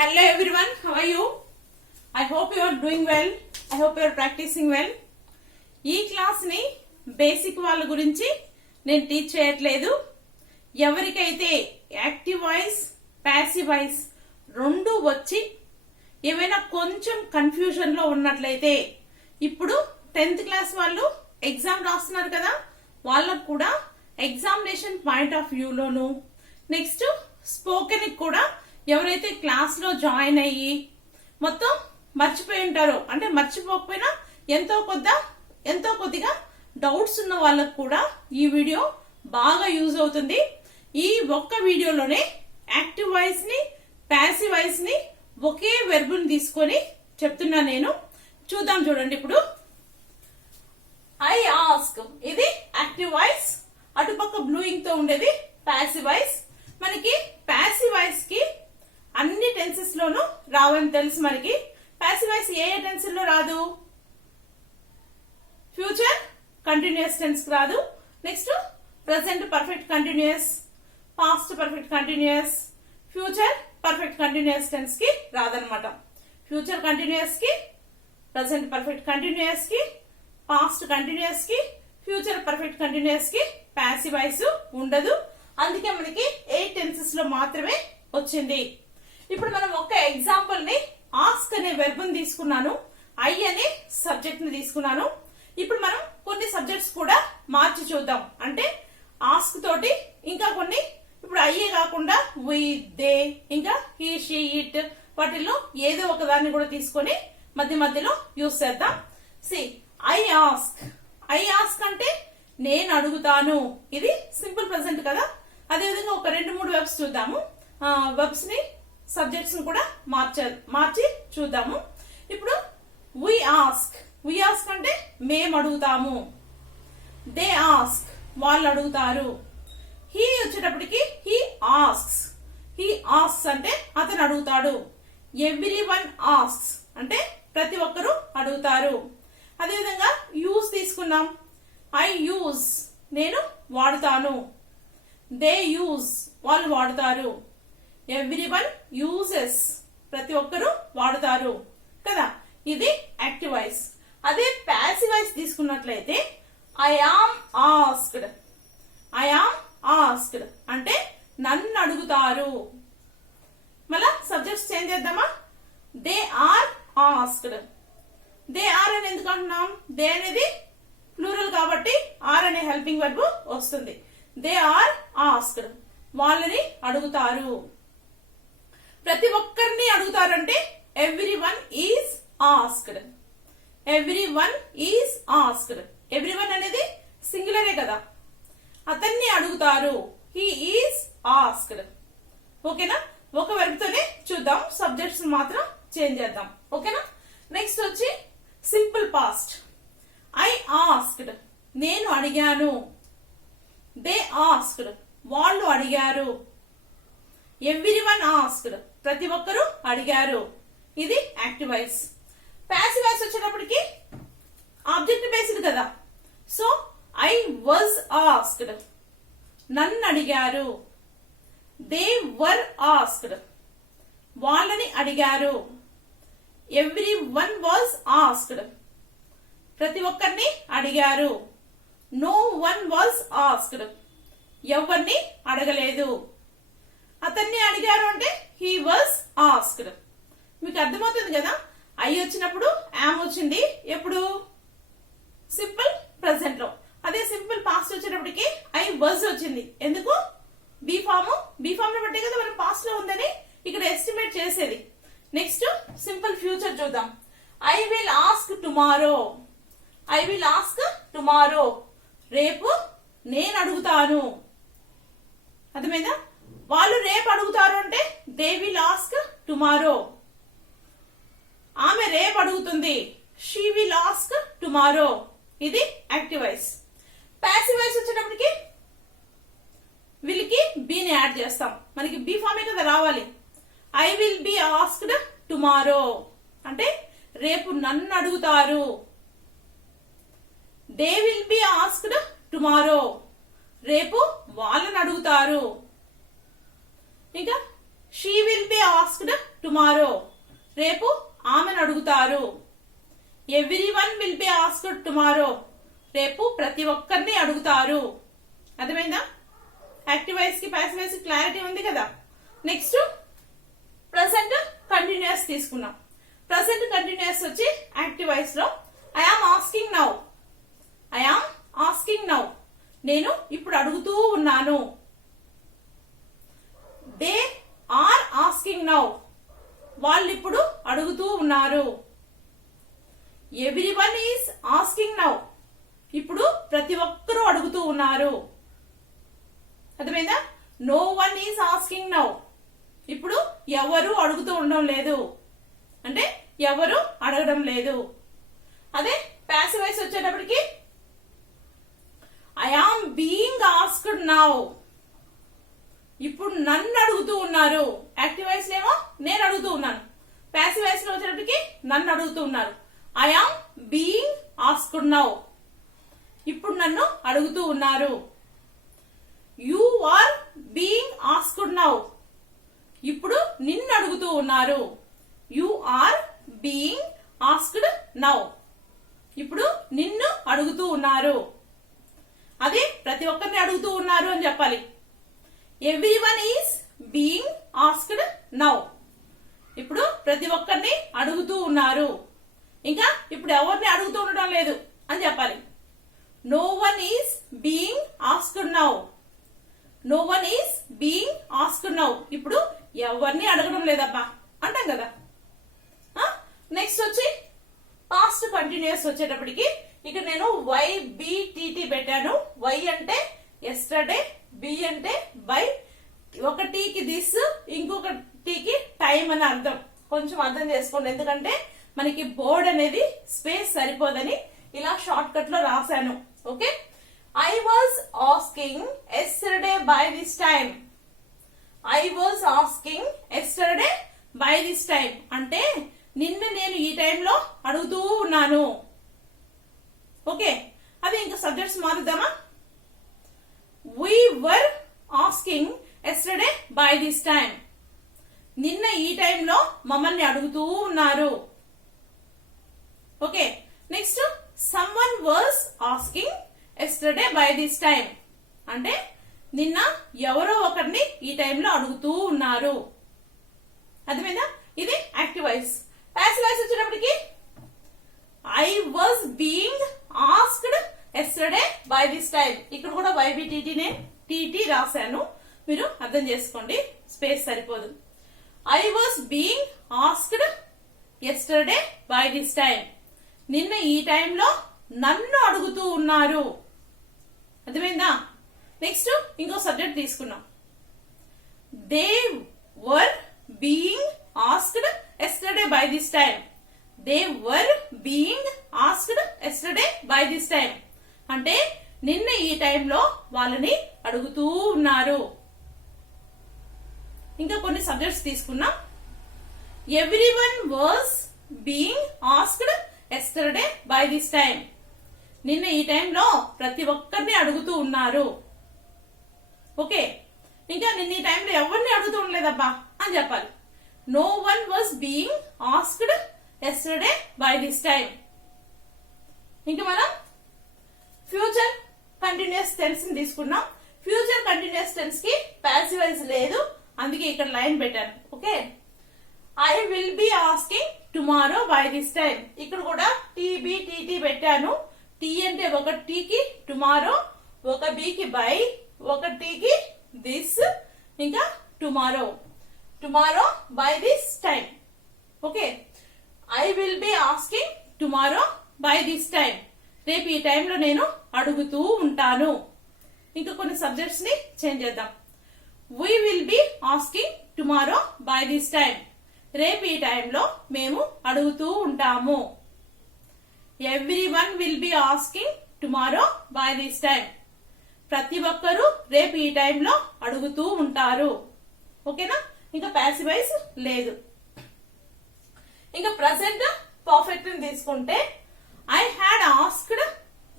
Hello everyone, how are you? I hope you are doing well. I hope you are practicing well. ఈ class ని basic వాళ్ళ గురించి నేను teach చేయట్లేదు. ఎవరికైతే యాక్టివ్ వాయిస్ ప్యాసివ్ వాయిస్ రెండు వచ్చి ఏమైనా కొంచెం కన్ఫ్యూజన్ లో ఉన్నట్లయితే ఇప్పుడు 10th క్లాస్ వాళ్ళు ఎగ్జామ్ రాస్తున్నారు కదా, వాళ్ళకు కూడా examination point of view loan next spoken కూడా ఎవరైతే క్లాస్ లో జాయిన్ అయ్యి మొత్తం మర్చిపోయి ఉంటారో, అంటే మర్చిపోకపోయినా ఎంతో కొద్దిగా డౌట్స్ ఉన్న వాళ్ళకు కూడా ఈ వీడియో బాగా యూజ్ అవుతుంది. ఈ ఒక్క వీడియోలోనే యాక్టివ్ వాయిస్ ని ప్యాసివ్ వాయిస్ ని ఒకే వెర్బ్ ని తీసుకొని చెప్తున్నా నేను. చూద్దాం చూడండి. ఇప్పుడు ఐ ఆస్క్ ఇది యాక్టివ్ వాయిస్, అటుపక్క బ్లూయింగ్ తో ఉండేది ప్యాసివ్ వాయిస్. మనకి ప్యాసివ్ వాయిస్ కి అన్ని టెన్సెస్ లోనూ రావని తెలుసు. మనకి ప్యాసివ్ వాయిస్ ఏ టెన్సెస్ లో రాదు, ఫ్యూచర్ కంటిన్యూస్ టెన్స్ కి రాదు, next present perfect continuous, past perfect continuous, future perfect continuous tense కి రాదనమాట. ఫ్యూచర్ కంటిన్యూస్ కి, ప్రెసెంట్ పర్ఫెక్ట్ కంటిన్యూస్ కి, పాస్ట్ కంటిన్యూస్ కి, ఫ్యూచర్ పర్ఫెక్ట్ కంటిన్యూస్ కి ప్యాసివ్ వాయిస్ ఉండదు. అందుకే మనకి 8 టెన్సెస్ లో మాత్రమే వచ్చింది. ఇప్పుడు మనం ఒక ఎగ్జాంపుల్ ని ఆస్క్ అనే వెర్బ్ ని తీసుకున్నాను, ఐ అనే సబ్జెక్ట్ ని తీసుకున్నాను. ఇప్పుడు మనం కొన్ని సబ్జెక్ట్స్ కూడా మార్చి చూద్దాం. అంటే ఆస్క్ తోటి ఇంకా కొన్ని, ఇప్పుడు ఐఏ కాకుండా వి, దే, ఇంకా హీ, షీ, ఇట్, వాటిల్లో ఏదో ఒక దాన్ని కూడా తీసుకొని మధ్యలో యూజ్ చేద్దాం. See I ask. I ask అంటే నేను అడుగుతాను. ఇది సింపుల్ ప్రెసెంట్ కదా. అదేవిధంగా ఒక 2-3 వెబ్స్ చూద్దాము. వెబ్స్ ని సబ్జెక్ట్స్ ని కూడా మార్చి చూద్దాము. ఇప్పుడు వి ఆస్క్. వి ఆస్క్ అంటే మేము అడుగుతాము. దే ఆస్క్ వాళ్ళు అడుగుతారు. హీ వచ్చేటప్పటికి హీ ఆస్క్స్. హీ ఆస్క్స్ అంటే అతను అడుగుతాడు. ఎవ్రీ వన్ ఆస్క్స్ అంటే ప్రతి ఒక్కరు అడుగుతారు. అదేవిధంగా యూజ్ తీసుకున్నాం. ఐ యూజ్ నేను వాడుతాను. దే యూజ్ వాళ్ళు వాడుతారు. ఎవ్రీ వన్ యూజెస్ ప్రతి ఒక్కరు వాడుతారు కదా. ఇది యాక్టివ్ వాయిస్. అదే ప్యాసివ్ వాయిస్ తీసుకున్నట్లయితే I am asked. I am asked అంటే నన్ను అడుగుతారు. మళ్ళా సబ్జెక్ట్స్ చేంజ్ చేద్దామా. They are asked. They are అని ఎందుకు అంటున్నాం, దే అనేది ప్లూరల్ కాబట్టి ఆర్ అనే హెల్పింగ్ వర్బ్ వస్తుంది. దే ఆర్ ఆస్క్డ్ వాళ్ళని అడుగుతారు. ప్రతి ఒక్కరిని అడుగుతారంటే every one is asked. Every one is asked. Every one అనేది సింగులరే కదా. అతన్ని అడుగుతారు. He is asked. ఓకేనా. ఒక వెర్బ్ తోనే చూద్దాం, సబ్జెక్ట్స్ మాత్రం చేంజ్ చేద్దాం. ఓకేనా. నెక్స్ట్ వచ్చి సింపుల్ పాస్ట్. ఐ ఆస్క్డ్ నేను అడిగాను. దే ఆస్క్డ్ వాళ్ళు అడిగారు. ఎవ్రీ వన్ ఆస్క్డ్ ప్రతి ఒక్కరు అడిగారు. ఇది యాక్టివ్ వాయిస్. ప్యాసివ్ వాయిస్ వచ్చేటప్పటికి ఆబ్జెక్ట్ బేస్డ్ కదా. సో ఐ వాజ్ ఆస్క్డ్ నన్ను అడిగారు. దే వర్ ఆస్క్డ్ వాళ్ళని అడిగారు. ఎవ్రీ వన్ వాజ్ ఆస్క్డ్ ప్రతి ఒక్కరిని అడిగారు. నో వన్ వాజ్ ఆస్క్డ్ ఎవరిని అడగలేదు. అతన్ని అడిగారు అంటే హీ వాజ్ ఆస్క్డ్. మీకు అర్థమవుతుంది కదా. ఐ వచ్చినప్పుడు యామ్ వచ్చింది. ఎప్పుడు సింపుల్ ప్రెసెంట్ లో. అదే సింపుల్ పాస్ట్ వచ్చేటప్పటికి ఐ వాజ్ వచ్చింది. ఎందుకు, బీ ఫామ్ ని బట్టి కదా మనం పాస్ట్ లో ఉందని ఇక్కడ ఎస్టిమేట్ చేసేది. నెక్స్ట్ సింపుల్ ఫ్యూచర్ చూద్దాం. I will ask tomorrow. I will ask tomorrow రేపు నేను అడుగుతాను. అర్థమైందా. వాళ్ళు రేపు అడుగుతారు అంటే దే విల్ ఆస్క్ టుమారో. ఆమె రేపు అడుగుతుంది. She will ask tomorrow. ఇది యాక్టివ్ వాయిస్. ప్యాసివ్ వాయిస్ వచ్చేటప్పటికి వీళ్ళకి బీని యాడ్ చేస్తాం. మనకి బీ ఫామే కదా రావాలి. I will be asked tomorrow అంటే రేపు నన్ను అడుగుతారు. They will be asked tomorrow రేపు వాళ్ళని అడుగుతారు. ఇంకా she will be asked tomorrow, రేపు ఆమెను అడుగుతారు. Everyone will be asked tomorrow, రేపు ప్రతి ఒక్కరిని అడుగుతారు. అర్థమైందా? యాక్టివ్ వాయిస్ కి పాసివ్ వాయిస్ కి క్లారిటీ ఉంది కదా. నెక్స్ట్ ప్రెసెంట్ కంటిన్యూస్ తీసుకున్నాం. ప్రెసెంట్ కంటిన్యూస్ వచ్చి యాక్టివ్ వాయిస్ లో I am asking now, I am asking now, నేను ఇప్పుడు అడుగుతూ ఉన్నాను. దే ఆర్ ఆస్కింగ్ నౌ, వాళ్ళు ఇప్పుడు అడుగుతూ ఉన్నారు. ఎవ్రీవన్ ఈస్ ఆస్కింగ్ నౌ, ఇప్పుడు ప్రతి ఒక్కరూ అడుగుతూ ఉన్నారు. అర్థమైందా? No one is asking now, ఇప్పుడు ఎవరు అడుగుతూ ఉండడం లేదు, అంటే ఎవరు అడగడం లేదు. అదే పాసివ్ వాయిస్ వచ్చేటప్పటికి I am being asked now, ఇప్పుడు నన్ను అడుగుతూ ఉన్నారు. యాక్టివ్ వాయిస్ ఏమో నేను అడుగుతూ ఉన్నాను, పాసివ్ వాయిస్ లో వచ్చేటప్పటికి నన్ను అడుగుతూ ఉన్నారు. I am being asked now, ఇప్పుడు నన్ను అడుగుతూ ఉన్నారు. You are being asked now, ఇప్పుడు నిన్ను అడుగుతూ ఉన్నారు. You are being asked now, ఇప్పుడు నిన్ను అడుగుతూ ఉన్నారు. అదే ప్రతి ఒక్కరిని అడుగుతూ ఉన్నారు అని చెప్పాలి. Everyone is being asked now, ఇప్పుడు ప్రతి ఒక్కరిని అడుగుతూ ఉన్నారు. ఇంకా ఇప్పుడు ఎవరిని అడుగుతూ ఉండడం లేదు అని చెప్పాలి. No one is being asked now, no one is being asked now, ఇప్పుడు ఎవరిని అడగడం లేదబ్బా అంటాం కదా. నెక్స్ట్ వచ్చి పాస్ట్ కంటిన్యూస్ వచ్చేటప్పటికి ఇక్కడ నేను YBTT పెట్టాను. Y అంటే ఎస్టర్డే, B అంటే బై, ఒక టీకి దిస్, ఇంకొక టీకి టైం అని అర్థం. కొంచెం అర్థం చేసుకోండి, ఎందుకంటే మనకి బోర్డ్ అనేది స్పేస్ సరిపోదని ఇలా షార్ట్ కట్ లో రాశాను. Okay, I was asking yesterday by this time. I was asking yesterday by this time అంటే నిన్న నేను ఈ టైంలో అడుగుతూ ఉన్నాను. ఓకే, అది ఇంకా subjects మారుద్దామా? We were asking yesterday by this time. నిన్న ఈ టైంలో మమ్మల్ని అడుగుతూ ఉన్నారు. Okay, next someone was asking yesterday by this time అంటే నిన్న ఎవరో ఒకరిని ఈ టైంలో అడుగుతూ ఉన్నారు. అర్థమైందా? ఇది యాక్టివ్ వాయిస్. పాసివ్ వాయిస్ వచ్చేటప్పటికి I was being asked yesterday by this time. ఇక్కడ కూడా YBTT నే TT రాశాను, మీరు అర్థం చేసుకోండి, స్పేస్ సరిపోదు. I was being asked yesterday by this time, నిన్న ఈ టైంలో నన్ను అడుగుతూ ఉన్నారు. అర్థమైందా? నెక్స్ట్ ఇంకో సబ్జెక్ట్ తీసుకున్నాం. They were being asked yesterday by this time. They were being asked yesterday by this time అంటే నిన్న ఈ టైంలో వాళ్ళని అడుగుతూ ఉన్నారు. ఇంకా కొన్ని సబ్జెక్ట్స్ తీసుకున్నాం. Everyone was being asked yesterday by this time, నిన్న ఈ టైంలో ప్రతి ఒక్కరిని అడుగుతూ ఉన్నారు. ఓకే, ఇంకా నిన్న ఈ టైంలో ఎవరిని అడుగుతూ ఉండలేదబ్బా అని చెప్పాలి. No one was being asked yesterday by this time. ఇంకా మనం ఫ్యూచర్ కంటిన్యూస్ టెన్స్ తీసుకున్నాం. ఫ్యూచర్ కంటిన్యూస్ టెన్స్ కి పాసివ్ వాయిస్ లేదు, అందుకే ఇక్కడ లైన్ పెట్టాను. Okay, I will be asking tomorrow by this time. ఇక్కడ కూడా TBTT పెట్టాను. T అంటే ఒక టీకి టుమారో, ఒక బికి బై, ఒక టీకి దిస్, ఇంకా tomorrow. Tomorrow by this time. Okay, I will be asking tomorrow by this time, రేపు ఈ టైంలో నేను అడుగుతూ ఉంటాను. ఇంకా కొన్ని సబ్జెక్ట్స్ ని చేంజ్ చేద్దాం. We will be asking tomorrow by this time, రేపు ఈ టైంలో మేము అడుగుతూ ఉంటాము. Everyone will be asking tomorrow by this time, ప్రతి ఒక్కరూ రేపు ఈ టైంలో అడుగుతూ ఉంటారు. ఓకేనా? ఇంకా పాసివ్ వాయిస్ లేదు. ఇంకా ప్రెసెంట్ పర్ఫెక్ట్ తీసుకుంటే I had asked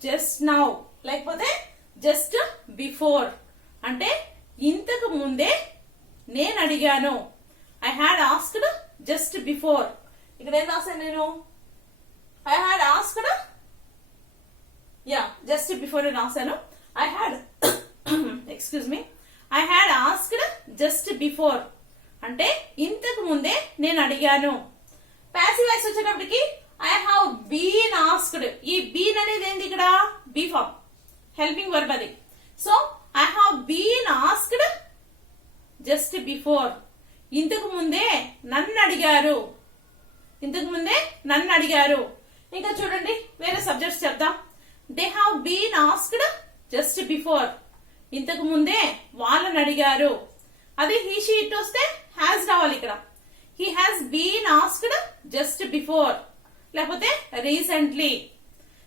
just now, లేకపోతే జస్ట్ బిఫోర్ అంటే ఇంతకు ముందే నేను అడిగాను. I had asked just before. ఇక్కడ ఏం రాశాను నేను? I had asked, yeah just before రాశాను. I had excuse me, I had asked just before అంటే ఇంతకు ముందే నేను అడిగాను. పాసివ్ వాయిస్ వచ్చేటప్పటికి ఐ హావ్ బీన్ ఆస్క్డ్. ఈ బీన్ అనేది ఏంది ఇక్కడ? బీ ఫార్మ్, హెల్పింగ్ వర్బ్ అది. So I have been asked just before. ఇంతకు ముందే నన్ను అడిగారు, ఇంతకు ముందే నన్ను అడిగారు. ఇంకా చూడండి వేరే సబ్జెక్ట్స్ చెప్దాం. They have been asked just before. ఇంతకు ముందే వాళ్ళని అడిగారు. అది హీ షీ ఇట్ వస్తే హ్యాస్ రావాలి ఇక్కడ. He has been asked just before, లేకపోతే రీసెంట్లీ.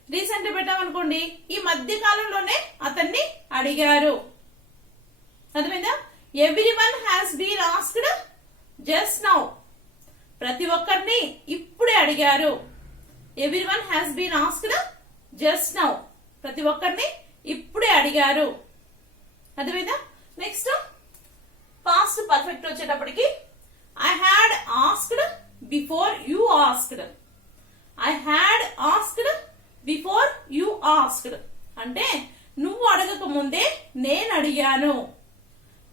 రీసెంట్లీ పెట్టామనుకోండి, ఈ మధ్య కాలంలోనే అతన్ని అడిగారు. అర్థమైందా? Everyone has been asked just now. ప్రతి ఒక్కరిని ఇప్పుడే అడిగారు. Everyone has been asked just now. ప్రతి ఒక్కరిని ఇప్పుడే అడిగారు. అర్థమైందా? నెక్స్ట్ పాస్ట్ పర్ఫెక్ట్ వచ్చేటప్పటికి I had asked before you asked. I had asked before you asked అంటే నువ్వు అడగక ముందే నేను అడిగాను.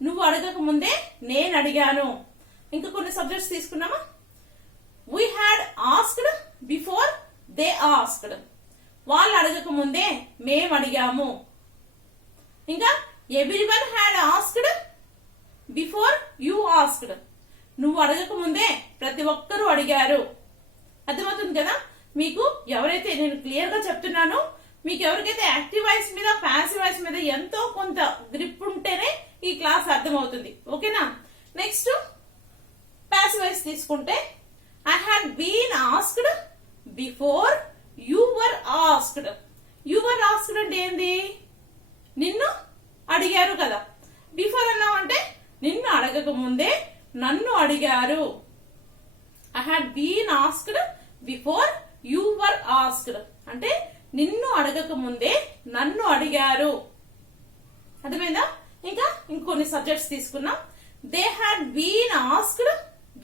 నువ్వు అడగక ముందే నేను అడిగాను. ఇంకా కొన్ని సబ్జెక్ట్స్ తీసుకున్నామా? We had asked before they asked. వాళ్ళు అడగక ముందే మేము అడిగాము. ఇంకా everyone had asked before you asked. నువ్వు అడగక ముందే ప్రతి ఒక్కరూ అడిగారు. అర్థమవుతుంది కదా మీకు? ఎవరైతే నేను క్లియర్ గా చెప్తున్నానో, మీకు ఎవరికైతే యాక్టివ్ వాయిస్ మీద పాసివ్ వాయిస్ మీద ఎంతో కొంత గ్రిప్ ఉంటేనే ఈ క్లాస్ అర్థమవుతుంది. ఓకేనా? నెక్స్ట్ పాసివ్ వాయిస్ తీసుకుంటే I had been asked before you were asked. You were asked అంటే ఏంది? నిన్ను అడిగారు కదా. బిఫోర్ అన్నామంటే నిన్ను అడగక ముందే నన్ను అడిగారు. I had been asked before you were asked అంటే నిన్ను అడగక ముందే నన్ను అడిగారు. అర్థమైందా? ఇంకా ఇంకొన్ని సబ్జెక్ట్స్ తీసుకున్నాం. They had been asked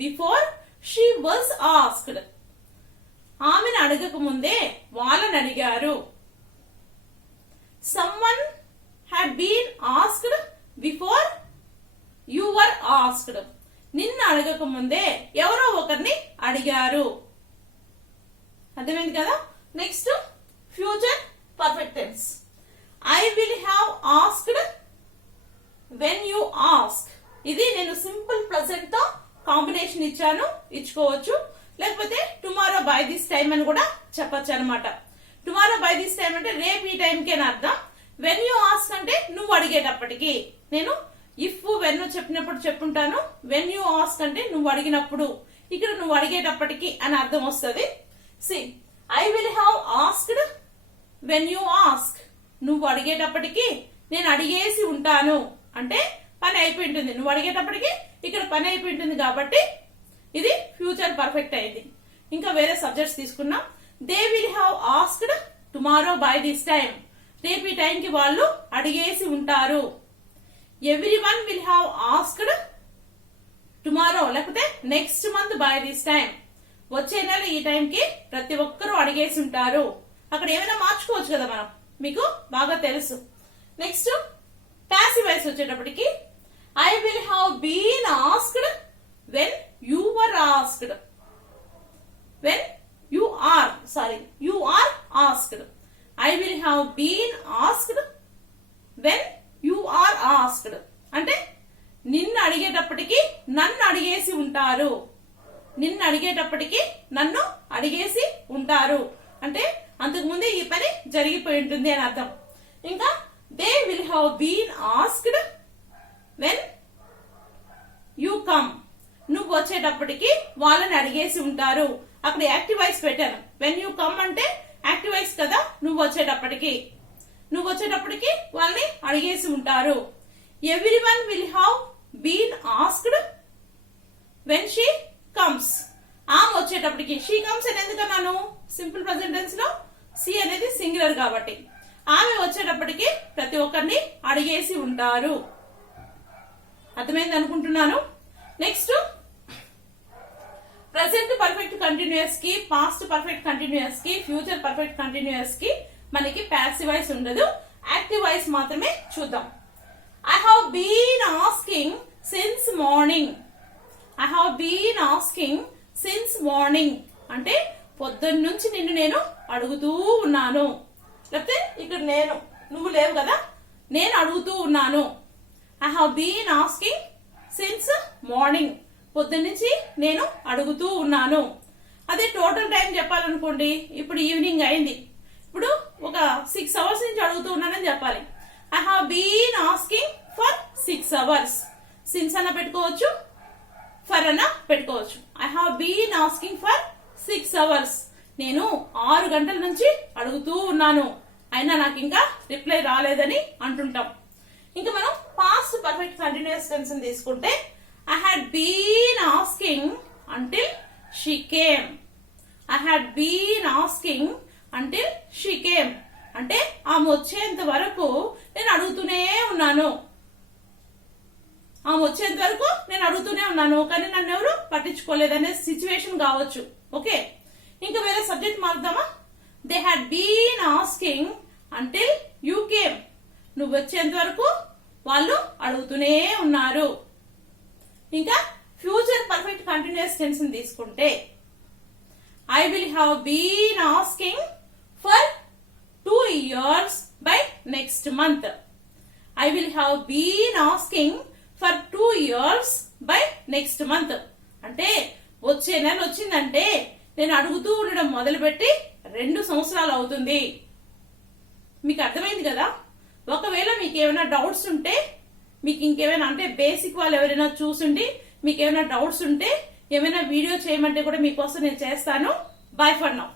before she was asked. ఆమెను అడగక ముందే వాళ్ళని అడిగారు. Someone had been asked before you were asked. నిన్ను అడగక ముందే ఎవరో ఒకరిని అడిగారు. అర్థమైంది కదా? Next future perfect tense. I will have asked when you ask. ఇది నేను సింపుల్ ప్రెజెంట్ తో కాంబినేషన్ ఇచ్చాను, ఇచ్చుకోవచ్చు. లేకపోతే టుమారో బై దిస్ టైం అని కూడా చెప్పొచ్చు అనమాట. టుమారో బై దిస్ టైం అంటే రేపు ఈ టైంకి అని అర్థం. వెన్ యూ ఆస్క్ అంటే నువ్వు అడిగేటప్పటికి. నేను ఇఫ్ వెన్ చెప్పినప్పుడు చెప్పుంటాను. వెన్ యూ ఆస్క్ అంటే నువ్వు అడిగినప్పుడు. ఇక్కడ నువ్వు అడిగేటప్పటికి అని అర్థం వస్తుంది. See I will have asked when you ask. నువ్వు అడిగేటప్పటికి నేను అడిగేసి ఉంటాను అంటే పని అయిపోయి ఉంటుంది. నువ్వు అడిగేటప్పటికి ఇక్కడ పని అయిపోయి ఉంటుంది కాబట్టి ఇది ఫ్యూచర్ పర్ఫెక్ట్ అయింది. ఇంకా వేరే సబ్జెక్ట్స్ తీసుకున్నాం. They will have asked tomorrow by this time. రేపు ఈ టైంకి వాళ్ళు అడిగేసి ఉంటారు. Everyone will have asked tomorrow లేకపోతే next month by this time. వచ్చే నెల ఈ టైంకి ప్రతి ఒక్కరూ అడిగేసి ఉంటారు. అక్కడ ఏమైనా మార్చుకోవచ్చు కదా మనం, మీకు బాగా తెలుసు. నెక్స్ట్ పాసివ్ వాయిస్ వచ్చేటప్పటికి I will have been asked when you were asked. When you are you are asked. I will have been asked when you are asked అంటే నిన్ను అడిగేటప్పటికి నన్ను అడిగేసి ఉంటారు. నిన్ను అడిగేటప్పటికి నన్ను అడిగేసి ఉంటారు అంటే అంతకుముందే ఈ పని జరిగిపోయి ఉంటుంది అని అర్థం. ఇంకా they will have been asked when you come. నువ్వు వచ్చేటప్పటికి వాళ్ళని అడిగేసి ఉంటారు. అక్కడ యాక్టివ్ వాయిస్ పెట్టాను. వెన్ యూ కమ్ అంటే యాక్టివ్ వాయిస్ కదా. నువ్వు వచ్చేటప్పటికి వాళ్ళని అడిగేసి ఉంటారు. Everyone will have been asked when she comes. ఆమె వచ్చేటప్పటికి షీ కమ్స్ అని ఎందుకన్నాను? సింపుల్ ప్రెజెంట్ టెన్స్ లో సి అనేది సింగులర్ కాబట్టి. ఆమె వచ్చేటప్పటికి ప్రతి ఒక్కరిని అడిగేసి ఉంటారు. అర్థమైంది అనుకుంటున్నాను. నెక్స్ట్ పర్ఫెక్ట్ కంటిన్యూస్ కి, పాస్ట్ పర్ఫెక్ట్ కంటిన్యూస్ కి, ఫ్యూచర్ పర్ఫెక్ట్ కంటిన్యూస్ కి మనకి ప్యాసివ్ వాయిస్ ఉండదు, యాక్టివ్ వాయిస్ మాత్రమే చూద్దాం. I have been asking since morning. I have been asking since morning అంటే పొద్దున్న నుంచి నిన్ను నేను అడుగుతూ ఉన్నాను. లేకపోతే ఇక్కడ నువ్వు లేవు కదా, నేను అడుగుతూ ఉన్నాను. I have been asking since morning. పొద్దున్న నుంచి నేను అడుగుతూ ఉన్నాను. అదే టోటల్ టైం చెప్పాలనుకోండి, ఇప్పుడు ఈవినింగ్ అయింది, ఇప్పుడు ఒక 6 hours నుంచి అడుగుతూ ఉన్నానని చెప్పాలి. I have been asking for 6 hours. Since అన్న పెట్టుకోవచ్చు, for అన్న పెట్టుకోవచ్చు. I have been asking for 6 hours. నేను 6 గంటల నుంచి అడుగుతూ ఉన్నాను, అయినా నాకు ఇంకా రిప్లై రాలేదని అంటుంటాం. ఇంకా మనం పాస్ట్ పర్ఫెక్ట్ కంటిన్యూస్ టెన్స్ తీసుకుంటే I had been asking until she came. I had been asking until she came అంటే ఆమె వచ్చేంత వరకు నేను అడుగుతూనే ఉన్నాను. ఆమె వచ్చేంత వరకు నేను అడుగుతూనే ఉన్నాను, కానీ నన్ను ఎవరు పట్టించుకోలేదనే సిచ్యువేషన్ కావచ్చు. ఓకే, ఇంకా వేరే సబ్జెక్ట్ మారుద్దామా? They had been asking until you came. నువ్వు వచ్చేంత వరకు వాళ్ళు అడుగుతూనే ఉన్నారు. ఇంకా ఫ్యూచర్ పర్ఫెక్ట్ కంటిన్యూస్ టెన్స్ తీసుకుంటే I will have been asking for 2 years by next month. I will have been asking for 2 years by next month. అంటే వచ్చే నెల వచ్చిందంటే నేను అడుగుతూ ఉండడం మొదలుపెట్టి 2 సంవత్సరాలు అవుతుంది. మీకు అర్థమైంది కదా? ఒకవేళ మీకు ఏమైనా డౌట్స్ ఉంటే, మీకు ఇంకేమైనా అంటే బేసిక్ వాళ్ళు ఎవరైనా చూసుండి మీకు ఏమైనా డౌట్స్ ఉంటే ఏమైనా వీడియో చేయమంటే కూడా మీకోసం నేను చేస్తాను. By for now.